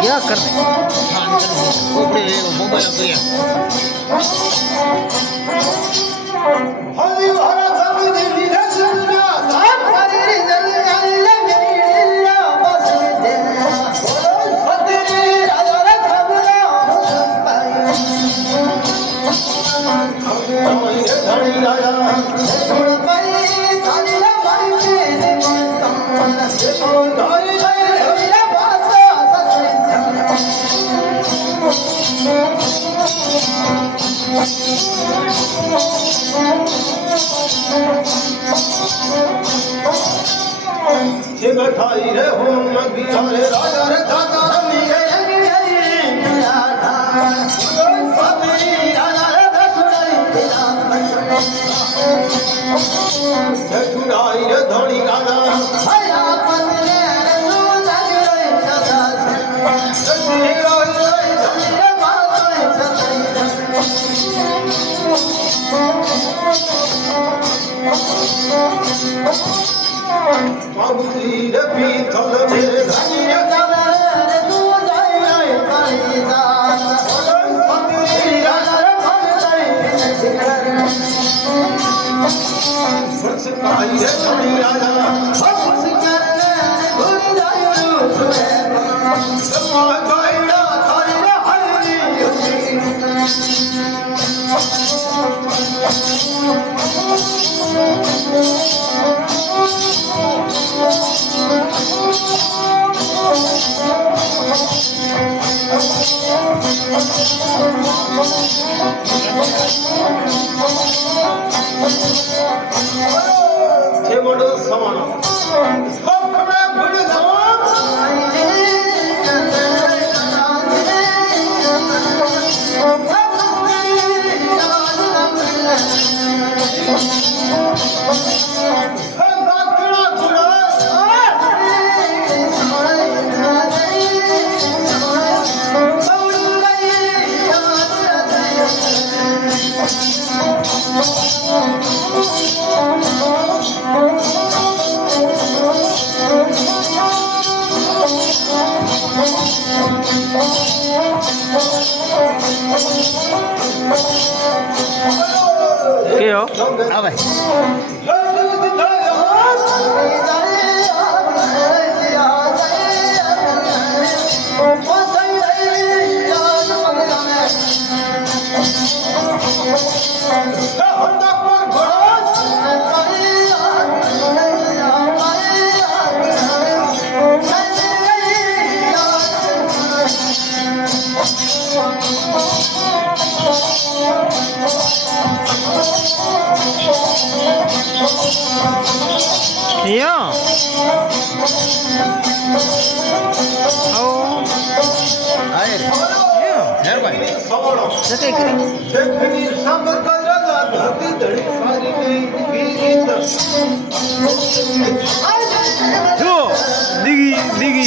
क्या कर रहे मोबाइल बैठाई रे हो मगिया रे राजा रे दादा रमी रे छुड़ाई रे धोनी राजा बाबूजी रे पीतल मेरे धनी रे दादा रे तू जाई रे काली जा सतरी राजा रे भग जाई फस काई रे धनी राजा फस करने भूल जाई रे समा गाइडा थारी रे हरी बड़ो समाना अपने गुण गान क्या हो आ भाई Yeah. Oh. Air. Yeah. Nearby. Sakay kari. देखनी सब कजरा धरती धड़ी सारी गीत Yo. Digi.